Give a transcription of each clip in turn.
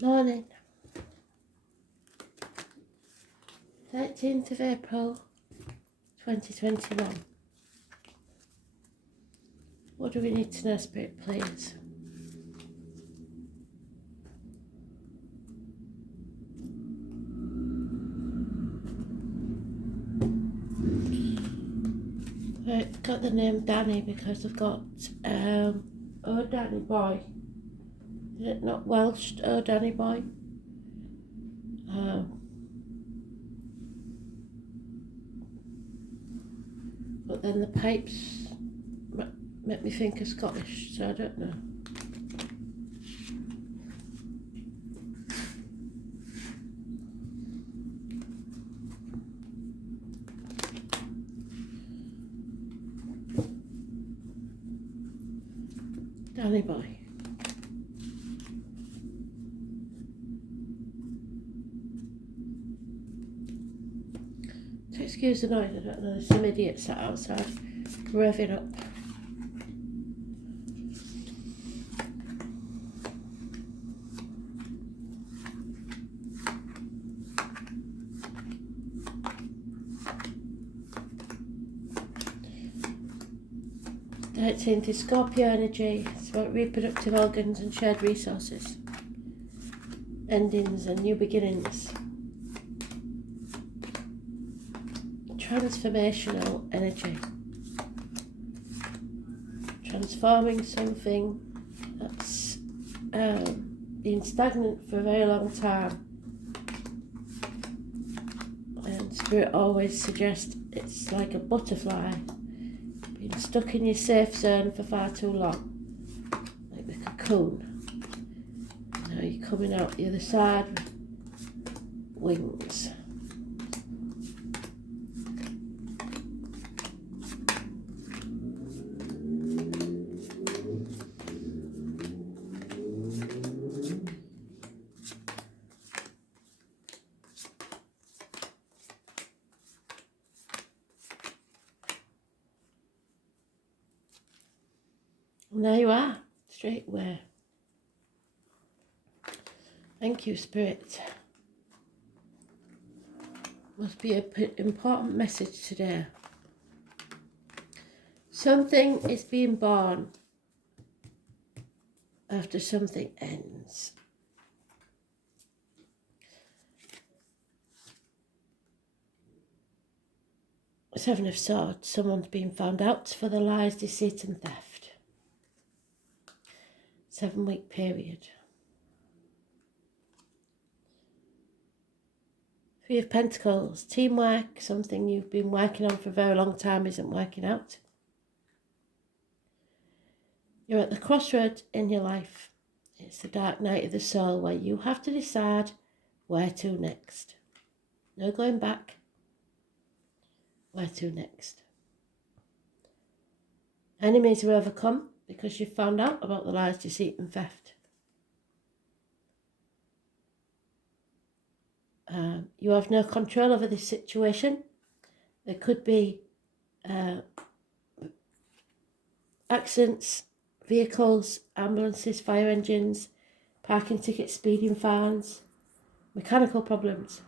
Morning, 13th of April 2021. What do we need to know, Spirit, please? Right, got the name Danny because I've got Oh Danny Boy. Is it not Welsh? Oh Danny Boy. But then the pipes make me think of Scottish, so I don't know. Danny Boy. So excuse the noise, I don't know, there's some idiots sat outside revving up. The 13th is Scorpio energy. It's about reproductive organs and shared resources, endings and new beginnings. Transformational energy. Transforming something that's been stagnant for a very long time. And Spirit always suggests it's like a butterfly. Been stuck in your safe zone for far too long, like the cocoon. Now you're coming out the other side with wings. And there you are, straight away. Thank you, Spirit. Must be an important message today. Something is being born after something ends. Seven of Swords, someone's been found out for the lies, deceit and theft. 7-week period. 3 of Pentacles, teamwork, something you've been working on for a very long time isn't working out. You're at the crossroads in your life. It's the dark night of the soul where you have to decide where to next. No going back. Where to next? Enemies are overcome because you've found out about the lies, deceit and theft. You have no control over this situation. There could be accidents, vehicles, ambulances, fire engines, parking tickets, speeding fines, mechanical problems.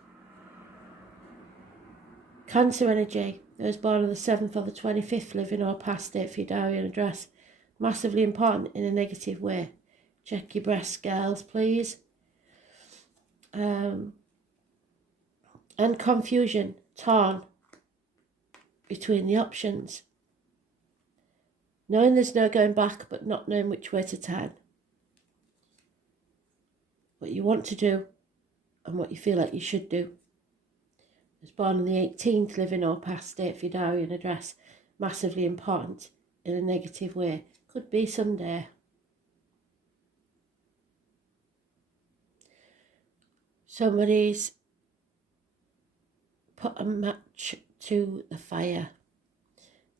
Cancer energy, those born on the 7th or the 25th, living or past date for your diary and address. Massively important in a negative way. Check your breasts, girls, please. And confusion, torn between the options. Knowing there's no going back, but not knowing which way to turn. What you want to do and what you feel like you should do. Was born on the 18th, living or past date for your diary and address. Massively important in a negative way. Could be someday. Somebody's put a match to the fire.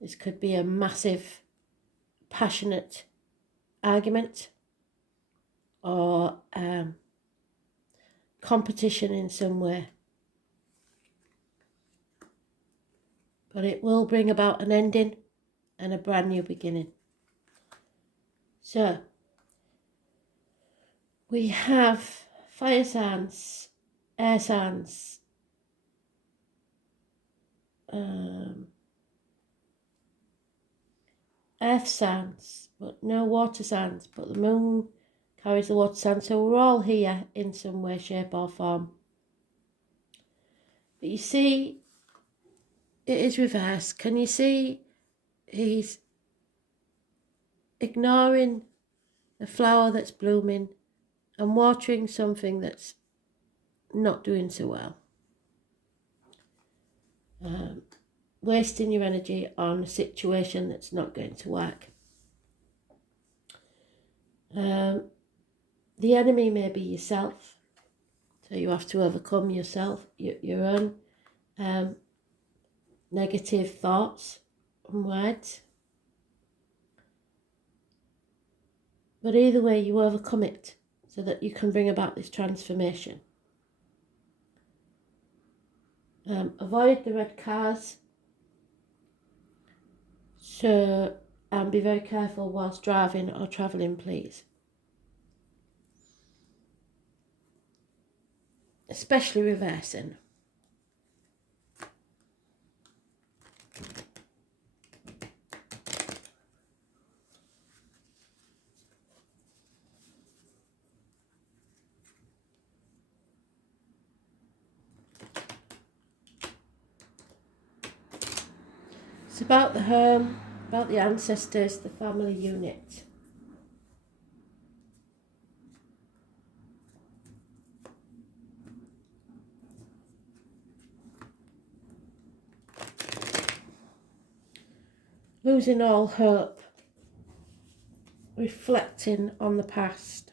This could be a massive, passionate argument or competition in some way. But it will bring about an ending and a brand new beginning. So, we have fire signs, air signs, earth signs, but no water signs. But the moon carries the water sign, so we're all here in some way, shape or form. But you see, it is reversed. Can you see he's ignoring the flower that's blooming and watering something that's not doing so well? Wasting your energy on a situation that's not going to work. The enemy may be yourself, so you have to overcome yourself, your own negative thoughts and words. But either way, you overcome it so that you can bring about this transformation. Avoid the red cars. So, and be very careful whilst driving or travelling, please. Especially reversing. It's about the home, about the ancestors, the family unit. Losing all hope. Reflecting on the past.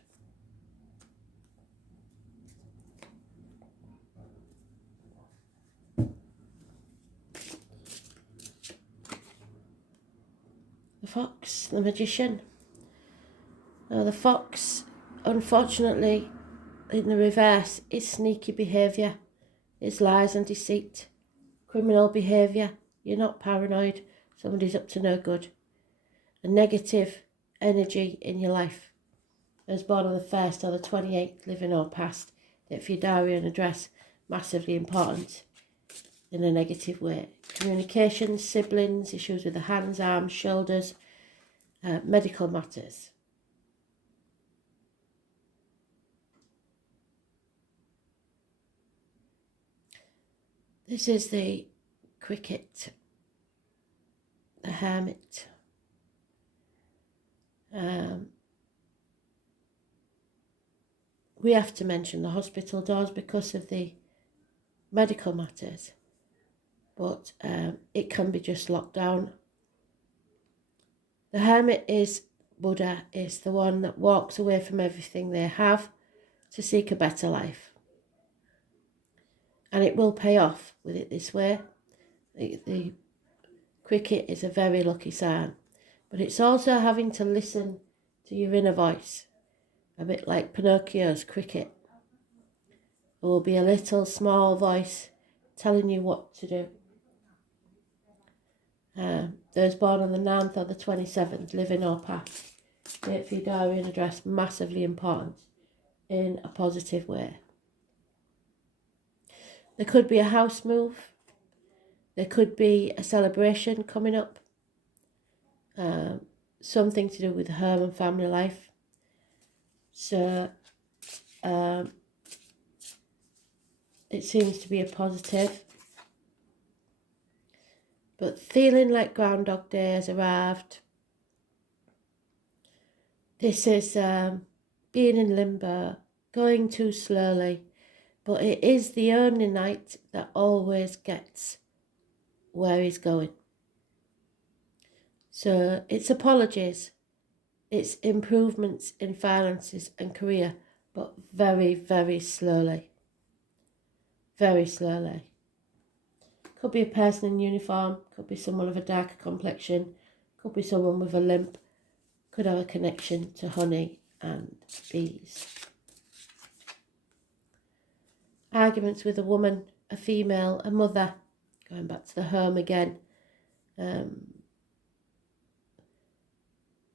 The fox, the magician. Now the fox, unfortunately, in the reverse, is sneaky behaviour, is lies and deceit, criminal behaviour. You're not paranoid, somebody's up to no good. A negative energy in your life. Those born on the 1st or the 28th, living or past, that for your diary and address, massively important in a negative way. Communication, siblings, issues with the hands, arms, shoulders, medical matters. This is the cricket, the hermit. We have to mention the hospital doors because of the medical matters, but it can be just locked down. The hermit is Buddha, is the one that walks away from everything they have to seek a better life. And it will pay off with it this way. The cricket is a very lucky sign, but it's also having to listen to your inner voice, a bit like Pinocchio's cricket. There will be a little small voice telling you what to do. Those born on the 9th or the 27th, living or past, date for your diary and address, massively important in a positive way. There could be a house move. There could be a celebration coming up. Something to do with home and family life. So it seems to be a positive. But feeling like Groundhog Day has arrived. This is being in limbo, going too slowly. But it is the only night that always gets where he's going. So it's apologies, it's improvements in finances and career, but very, very slowly. Very slowly. Could be a person in uniform, could be someone of a darker complexion, could be someone with a limp, could have a connection to honey and bees. Arguments with a woman, a female, a mother, going back to the home again.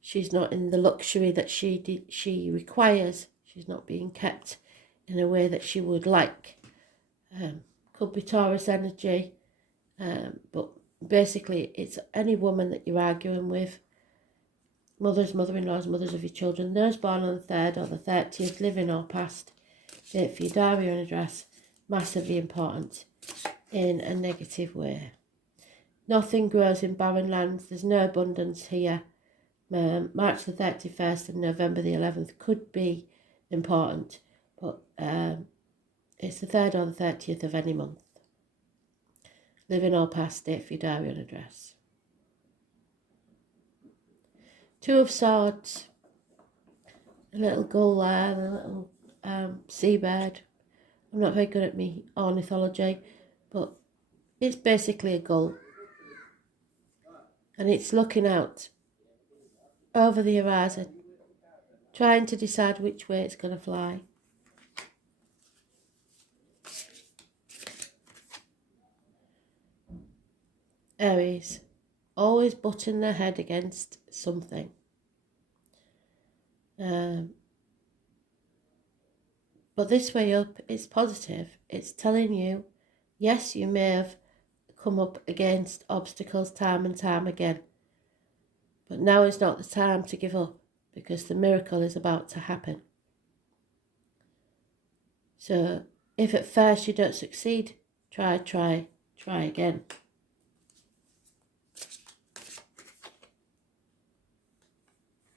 She's not in the luxury that she requires. She's not being kept in a way that she would like. Could be Taurus energy, but basically it's any woman that you're arguing with, mothers, mother-in-laws, mothers of your children, those born on the 3rd or the 30th, living or past, date for your diary and address, massively important in a negative way. Nothing grows in barren lands, there's no abundance here. March the 31st and November the 11th could be important, but it's the 3rd or the 30th of any month. Living or past, date for your diary and address. 2 of Swords, a little gull there, a little seabird. I'm not very good at me ornithology, but it's basically a gull. And it's looking out over the horizon, trying to decide which way it's going to fly. Aries, always butting their head against something. But this way up, it's positive. It's telling you, yes, you may have come up against obstacles time and time again, but now is not the time to give up, because the miracle is about to happen. So if at first you don't succeed, try again.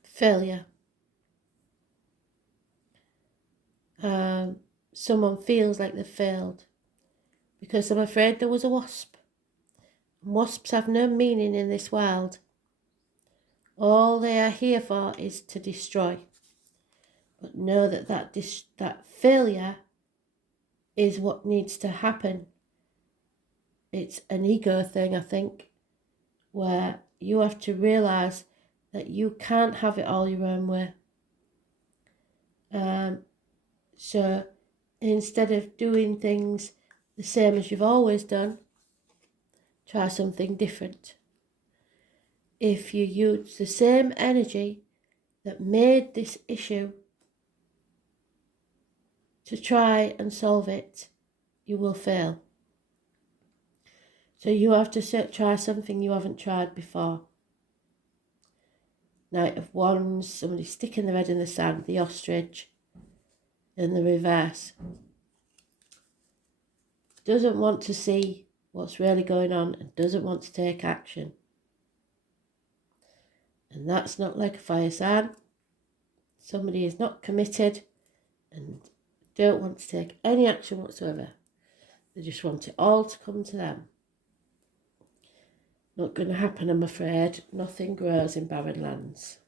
Failure. Someone feels like they've failed because I'm afraid there was a wasp. Wasps have no meaning in this world. All they are here for is to destroy. But know that failure is what needs to happen. It's an ego thing, I think, where you have to realise that you can't have it all your own way. So instead of doing things the same as you've always done, try something different. If you use the same energy that made this issue to try and solve it, you will fail. So you have to try something you haven't tried before. Knight of Wands, somebody sticking their head in the sand, the ostrich in the reverse. Doesn't want to see what's really going on and doesn't want to take action. And that's not like a fire sign. Somebody is not committed and don't want to take any action whatsoever. They just want it all to come to them. Not going to happen, I'm afraid. Nothing grows in barren lands.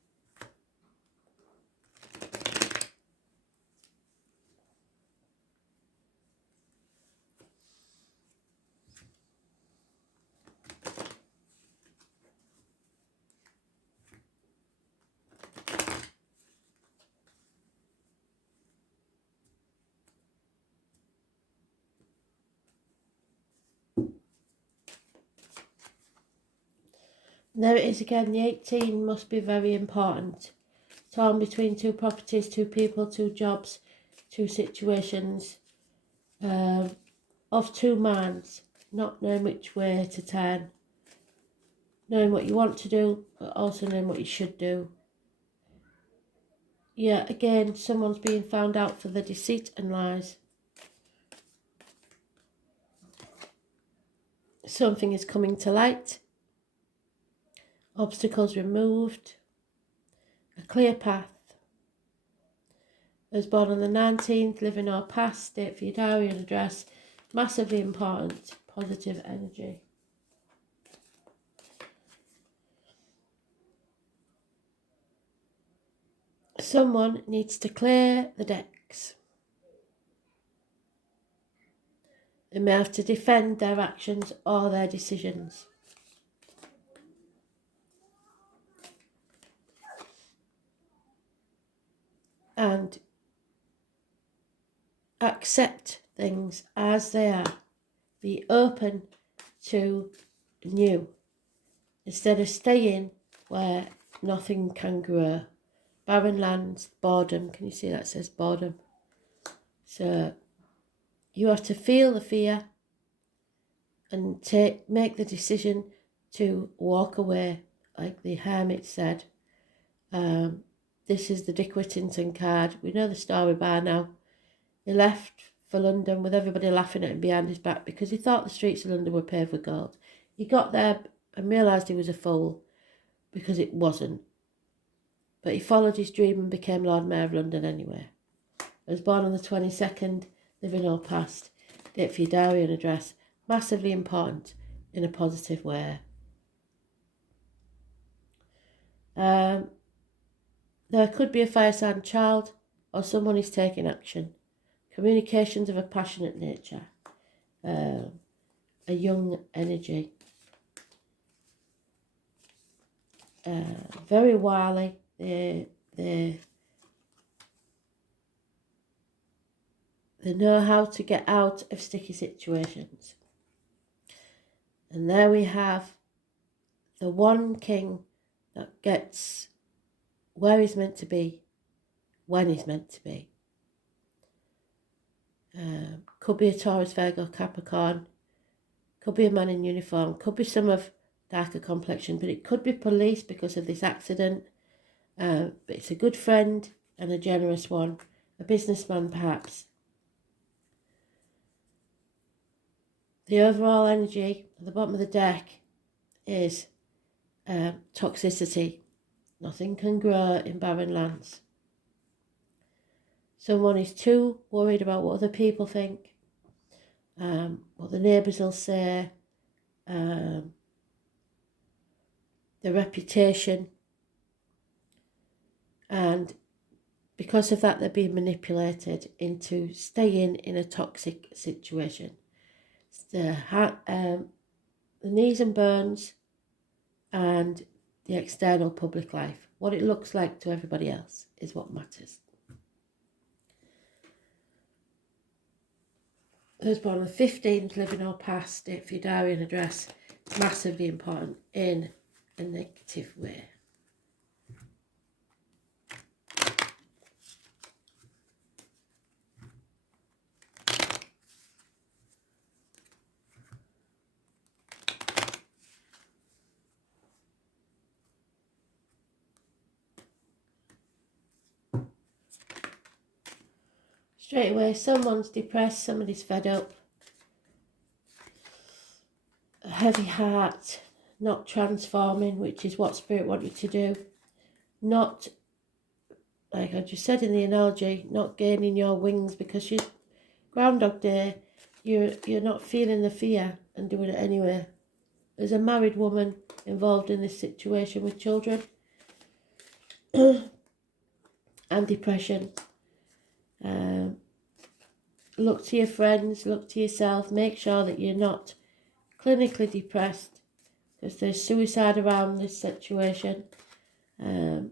And there it is again, the 18 must be very important. Torn between 2 properties, 2 people, 2 jobs, 2 situations, of 2 minds, not knowing which way to turn. Knowing what you want to do, but also knowing what you should do. Yeah, again, someone's being found out for the deceit and lies. Something is coming to light. Obstacles removed. A clear path. I was born on the 19th, living or past, date for your diary and address. Massively important, positive energy. Someone needs to clear the decks. They may have to defend their actions or their decisions. And accept things as they are. Be open to new. Instead of staying where nothing can grow. Barren lands, boredom. Can you see that says boredom? So you have to feel the fear and make the decision to walk away, like the hermit said. This is the Dick Whittington card. We know the story by now. He left for London with everybody laughing at him behind his back because he thought the streets of London were paved with gold. He got there and realised he was a fool because it wasn't. But he followed his dream and became Lord Mayor of London anyway. I was born on the 22nd, living all past. Date for your diary and address. Massively important in a positive way. There could be a fire sign child or someone is taking action. Communications of a passionate nature. A young energy. Very wily. They know how to get out of sticky situations. And there we have the one king that gets where he's meant to be, when he's meant to be. Could be a Taurus, Virgo, Capricorn. Could be a man in uniform. Could be some of darker complexion, but it could be police because of this accident. But it's a good friend and a generous one. A businessman, perhaps. The overall energy at the bottom of the deck is toxicity. Nothing can grow in barren lands. Someone is too worried about what other people think, what the neighbours will say, the reputation, and because of that they're being manipulated into staying in a toxic situation. The knees and bones and the external public life. What it looks like to everybody else is what matters. Those born on the 15th, living or past, date for your diary and address. It's massively important in a negative way. Straight away, someone's depressed, somebody's fed up. A heavy heart, not transforming, which is what Spirit want you to do. Not, like I just said in the analogy, not gaining your wings because you Groundhog Day, you're not feeling the fear and doing it anyway. There's a married woman involved in this situation with children and depression. Look to your friends, look to yourself, make sure that you're not clinically depressed because there's suicide around this situation. I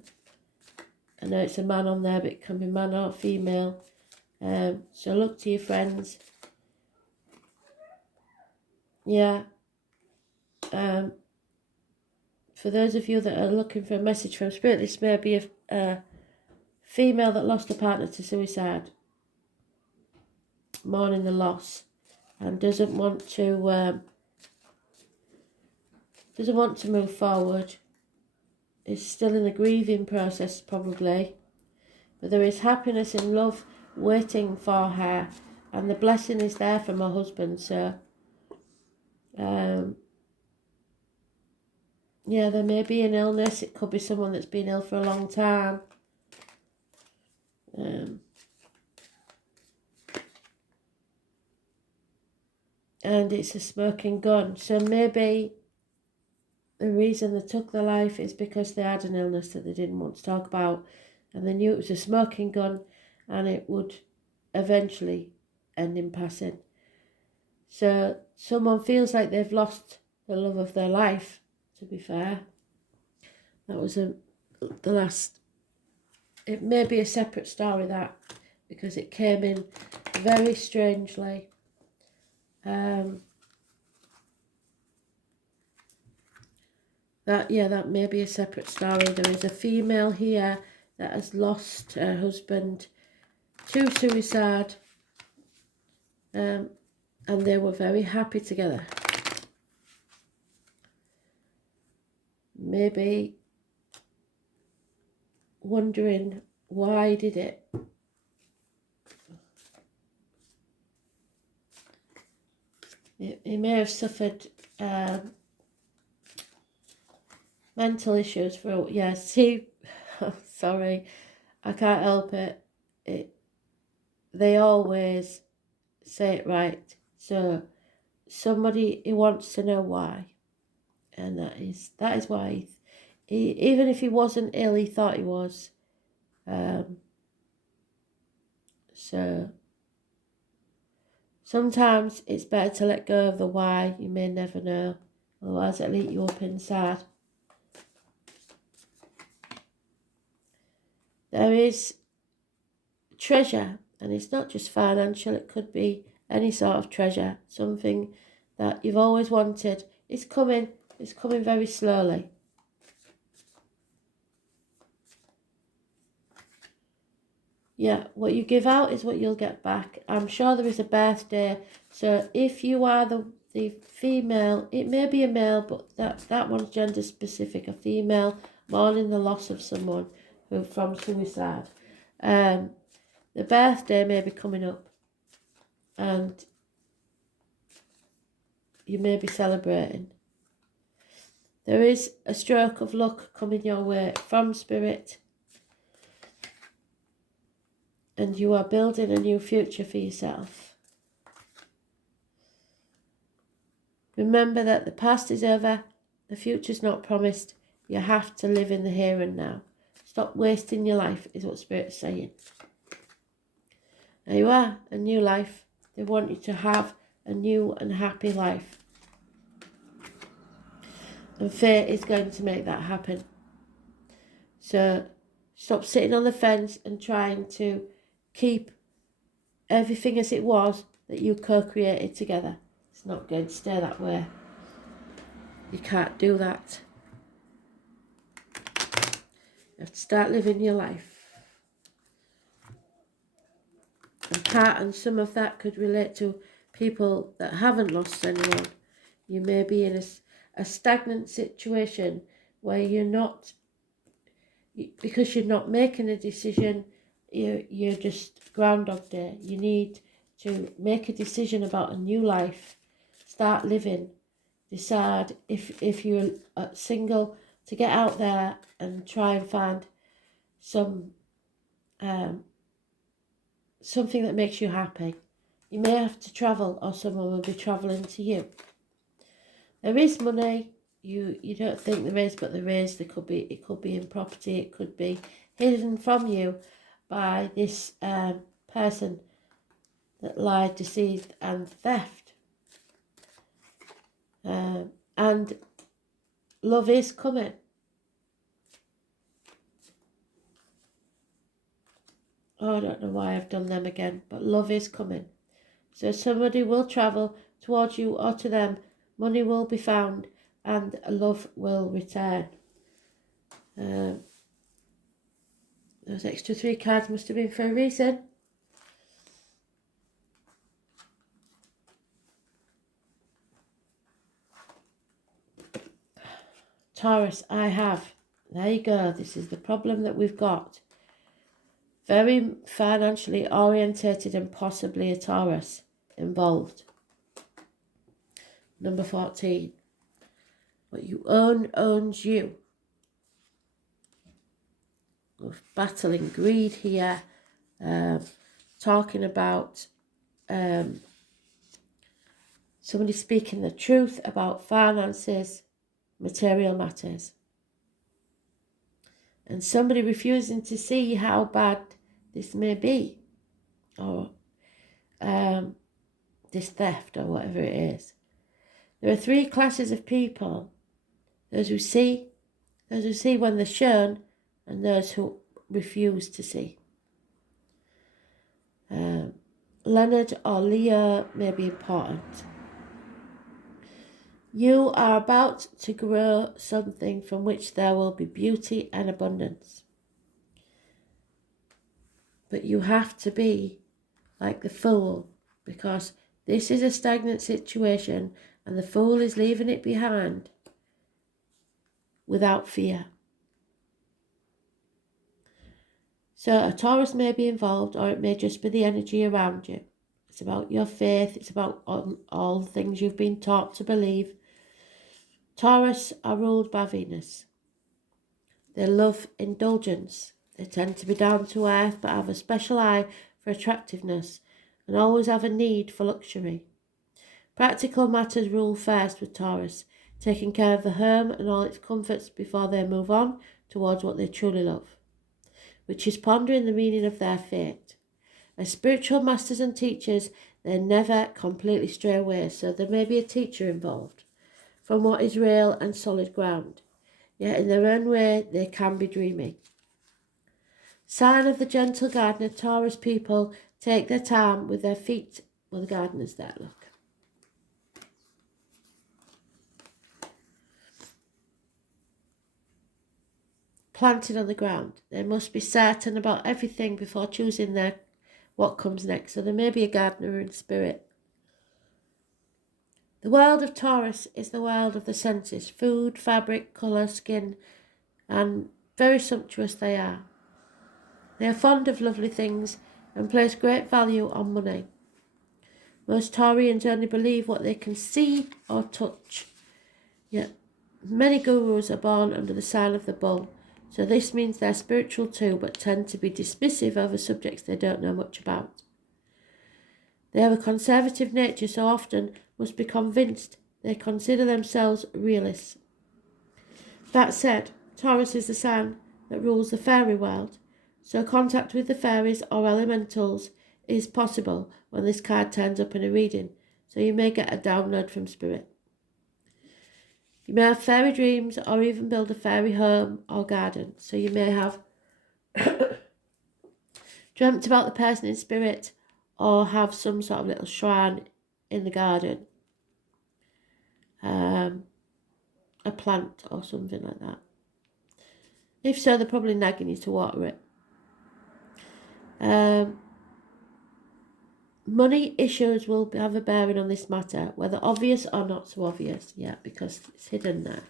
know it's a man on there, but it can be man or female. So look to your friends. Yeah. For those of you that are looking for a message from Spirit, this may be a female that lost a partner to suicide, mourning the loss, and doesn't want to move forward. Is still in the grieving process probably, but there is happiness and love waiting for her, and the blessing is there from her husband. So yeah, there may be an illness. It could be someone that's been ill for a long time. And it's a smoking gun. So maybe the reason they took their life is because they had an illness that they didn't want to talk about, and they knew it was a smoking gun and it would eventually end in passing. So someone feels like they've lost the love of their life, to be fair. That was the last. It may be a separate story, that, because it came in very strangely. That may be a separate story. There is a female here that has lost her husband to suicide, and they were very happy together. Maybe wondering why did it. He may have suffered mental issues for, yeah, see, sorry, I can't help it. They always say it right. So somebody, he wants to know why. And that is why he even if he wasn't ill, he thought he was. So sometimes it's better to let go of the why. You may never know, otherwise it'll eat you up inside. There is treasure, and it's not just financial, it could be any sort of treasure, something that you've always wanted. It's coming very slowly. Yeah, what you give out is what you'll get back. I'm sure there is a birthday, so if you are the female, it may be a male, but that one's gender specific, a female mourning the loss of someone from suicide. The birthday may be coming up, and you may be celebrating. There is a stroke of luck coming your way from Spirit, and you are building a new future for yourself. Remember that the past is over, the future's not promised. You have to live in the here and now. Stop wasting your life, is what Spirit's saying. There you are, a new life. They want you to have a new and happy life. And fate is going to make that happen. So stop sitting on the fence and trying to keep everything as it was that you co-created together. It's not going to stay that way. You can't do that. You have to start living your life. And some of that could relate to people that haven't lost anyone. You may be in a stagnant situation where you're not, because you're not making a decision, you're just Groundhog Day. You need to make a decision about a new life, start living, decide if you're single, to get out there and try and find something that makes you happy. You may have to travel, or someone will be travelling to you. There is money. You don't think there is, but there is. It could be in property. It could be hidden from you by this person that lied, deceived, and theft. And love is coming. Oh, I don't know why I've done them again, but love is coming. So somebody will travel towards you or to them. Money will be found, and love will return. Those extra 3 cards must have been for a reason. Taurus, I have. There you go. This is the problem that we've got. Very financially orientated and possibly a Taurus involved. Number 14. What you own owns you. We're battling greed here. Talking about somebody speaking the truth about finances, material matters. And somebody refusing to see how bad this may be, or this theft, or whatever it is. There are 3 classes of people: those who see when they're shown, and those who refuse to see. Leonard or Leo may be important. You are about to grow something from which there will be beauty and abundance. But you have to be like the fool, because This is a stagnant situation, and the fool is leaving it behind without fear. So a Taurus may be involved, or it may just be the energy around you. It's about your faith. It's about all the things you've been taught to believe. Taurus are ruled by Venus. They love indulgence. They tend to be down to earth, but have a special eye for attractiveness and always have a need for luxury. Practical matters rule first with Taurus, taking care of the home and all its comforts before they move on towards what they truly love, which is pondering the meaning of their fate. As spiritual masters and teachers, they never completely stray away, so there may be a teacher involved from what is real and solid ground. Yet in their own way, they can be dreamy. Sign of the gentle gardener, Taurus people take their time with their feet. Well, the gardener's there, look. Planted on the ground. They must be certain about everything before choosing what comes next. So there may be a gardener in spirit. The world of Taurus is the world of the senses. Food, fabric, colour, skin, and very sumptuous they are. They are fond of lovely things and place great value on money. Most Taurians only believe what they can see or touch. Yet many gurus are born under the sign of the bull. So this means they're spiritual too, but tend to be dismissive over subjects they don't know much about. They have a conservative nature, so often must be convinced they consider themselves realists. That said, Taurus is the sign that rules the fairy world, so contact with the fairies or elementals is possible when this card turns up in a reading, so you may get a download from spirit. You may have fairy dreams or even build a fairy home or garden. So you may have dreamt about the person in spirit or have some sort of little shrine in the garden. A plant or something like that. If so, they're probably nagging you to water it. Money issues will have a bearing on this matter, whether obvious or not so obvious. Yeah, because it's hidden there.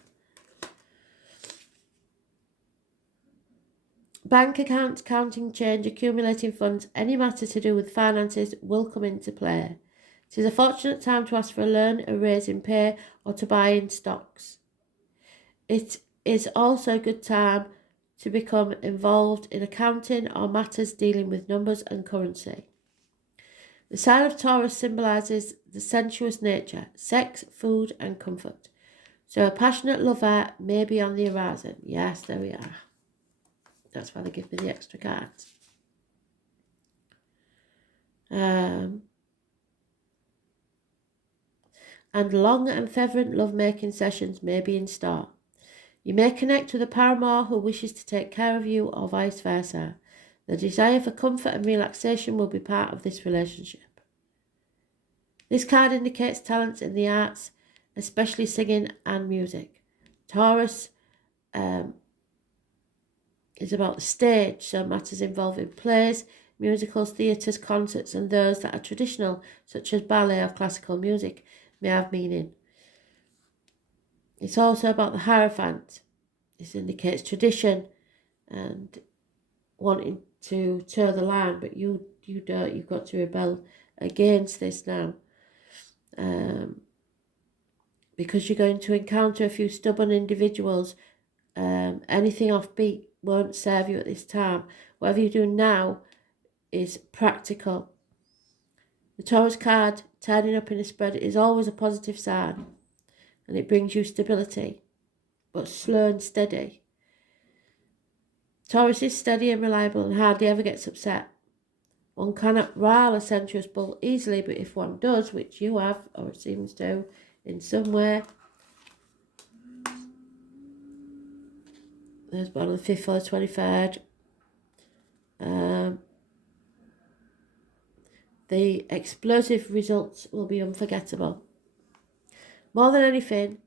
Bank accounts, counting change, accumulating funds, any matter to do with finances will come into play. It is a fortunate time to ask for a loan, a raise in pay, or to buy in stocks. It is also a good time to become involved in accounting or matters dealing with numbers and currency. The sign of Taurus symbolises the sensuous nature, sex, food and comfort. So a passionate lover may be on the horizon. Yes, there we are. That's why they give me the extra cards. And long and fervent love-making sessions may be in store. You may connect with a paramour who wishes to take care of you or vice versa. The desire for comfort and relaxation will be part of this relationship. This card indicates talents in the arts, especially singing and music. Taurus is about the stage, so matters involving plays, musicals, theatres, concerts, and those that are traditional, such as ballet or classical music, may have meaning. It's also about the Hierophant. This indicates tradition and wanting to toe the line, but you don't. You've got to rebel against this now. Because you're going to encounter a few stubborn individuals. Anything offbeat won't serve you at this time. Whatever you do now is practical. The Taurus card turning up in a spread is always a positive sign, and it brings you stability, but slow and steady. Taurus is steady and reliable and hardly ever gets upset. One cannot rile a sensuous bull easily, but if one does, which you have, or it seems to, in some way, there's one on the 5th or the 23rd. The explosive results will be unforgettable. More than anything,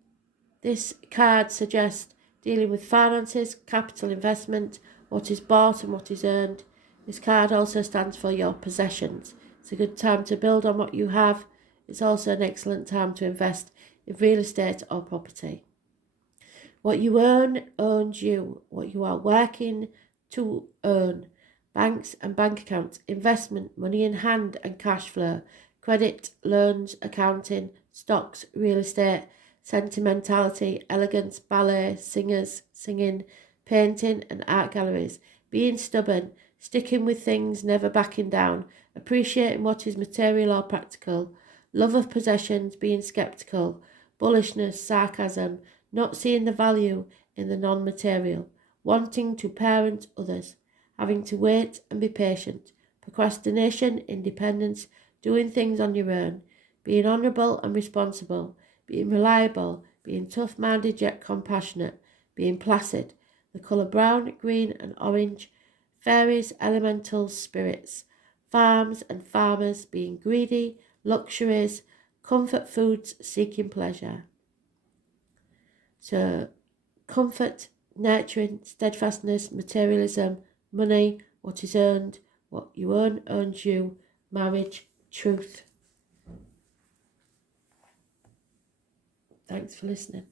this card suggests dealing with finances, capital investment, what is bought and what is earned. This card also stands for your possessions. It's a good time to build on what you have It's also an excellent time to invest in real estate or property. What you earn owns you. What you are working to earn. Banks and bank accounts, investment, money in hand and cash flow, credit, loans, accounting, stocks, real estate, sentimentality, elegance, ballet, singers, singing, painting and art galleries, being stubborn, sticking with things, never backing down, appreciating what is material or practical, love of possessions, being sceptical, bullishness, sarcasm, not seeing the value in the non-material, wanting to parent others, having to wait and be patient, procrastination, independence, doing things on your own, being honourable and responsible, being reliable, being tough-minded yet compassionate, being placid, the colour brown, green and orange, fairies, elementals, spirits, farms and farmers, being greedy, luxuries, comfort foods, seeking pleasure. So, comfort, nurturing, steadfastness, materialism, money, what is earned, what you earn earns you, marriage, truth. Thanks for listening.